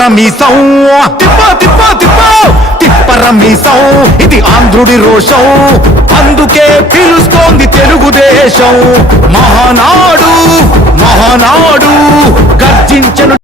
తిప్పరమీసం తిప్ప తిప్ప తిప్ప తిప్పరమీసం ఇది ఆంధ్రుడి రోషం అందుకే పిలుస్తోంది తెలుగుదేశం మహానాడు మహానాడు గర్జించను